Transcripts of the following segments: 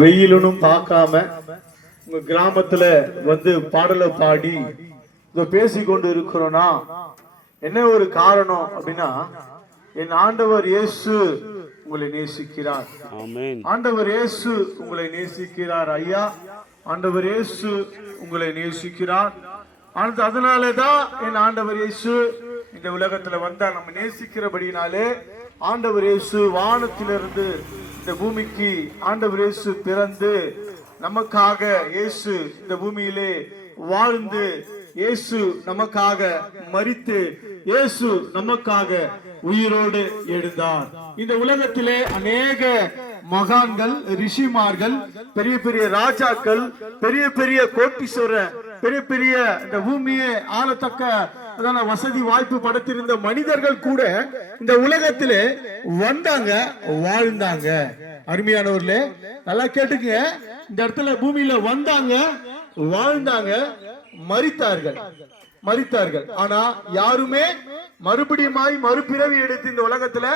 வெயிலும் பார்க்காம உங்க கிராமத்துல வந்து பாடலை பாடி பேசி கொண்டு இருக்கிறோம்னா என்ன ஒரு காரணம் அப்படின்னா, என் ஆண்டவர் இயேசு உங்களை நேசிக்கிறார். ஆண்டவர் இயேசு உங்களை நேசிக்கிறார் ஐயா. ஆண்டவர் இயேசு உங்களை நேசிக்கிறார். அதனாலதான் என் ஆண்டவர் இயேசு இந்த உலகத்துல வந்தா நம்ம நேசிக்கிறபடினாலே ஆண்டவர் இயேசு வானத்திலிருந்து இந்த பூமிக்கு ஆண்டவர் இயேசு பிறந்து நமக்காக இயேசு இந்த பூமியிலே வாழ்ந்து இயேசு நமக்காக மரித்து இயேசு நமக்காக உயிரோடு எழுந்தார். இந்த உலகத்திலே அநேக மகான்கள், ரிஷிமார்கள், பெரிய பெரிய ராஜாக்கள், பெரிய பெரிய கோட்டீஸ்வரர், பெரிய பெரிய இந்த பூமியை ஆளத்தக்க வசதி வாய்ப்பு படைத்திருந்த மனிதர்கள் கூட இந்த உலகத்திலே வந்தாங்க, வாழ்ந்தாங்க. அருமையானவர்களே நல்லா கேட்டுங்க, இந்த இடத்துல பூமியில வந்தாங்க, வாழ்ந்தாங்க, மரித்தார்கள். ஆனா யாருமே மறுபடியுமாய் மறுபிறவி எடுத்து இந்த உலகத்துல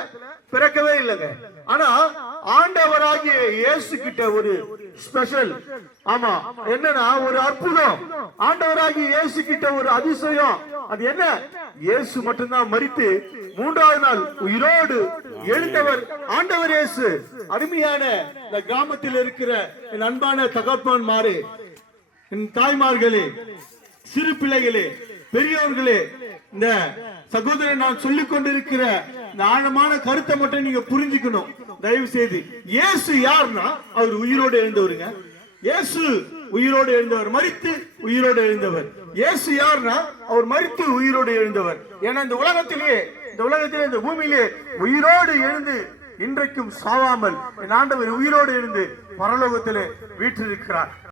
பிறக்கவே இல்லைங்க. ஆனா ஆண்டவராகிய இயேசு கிட்ட ஒரு ஸ்பெஷல், ஆமா என்னன்னா ஒரு அற்புதம். ஆண்டவராகிய இயேசு கிட்ட ஒரு அதிசயம். அது என்ன? இயேசு மட்டும்தான் மரித்து மூன்றாவது நாள் உயிரோடு எழுந்தவர் ஆண்டவர் இயேசு. அருமையான இந்த கிராமத்தில் இருக்கிற என் அன்பான தகப்பன்மாரே, என் தாய்மார்களே, சிறு பிள்ளைகளே, பெரியவர்களே, இந்த சகோதரன் நான் சொல்லிக் கொண்டிருக்கிற இந்த ஆழமான கருத்தை மட்டும் நீங்க புரிஞ்சுக்கணும் தயவு செய்து. இயேசு யாருன்னா அவர் உயிரோடு எழுந்தவருங்க. இயேசு உயிரோடு எழுந்தவர், மரித்து உயிரோடு எழுந்தவர். இயேசு யாருன்னா அவர் மரித்து உயிரோடு எழுந்தவர். ஏன்னா இந்த உலகத்திலே இந்த பூமியிலே உயிரோடு எழுந்து இன்றைக்கும் சாவாமல் என் ஆண்டவர் உயிரோடு எழுந்து பரலோகத்திலே வீற்றிருக்கிறார்.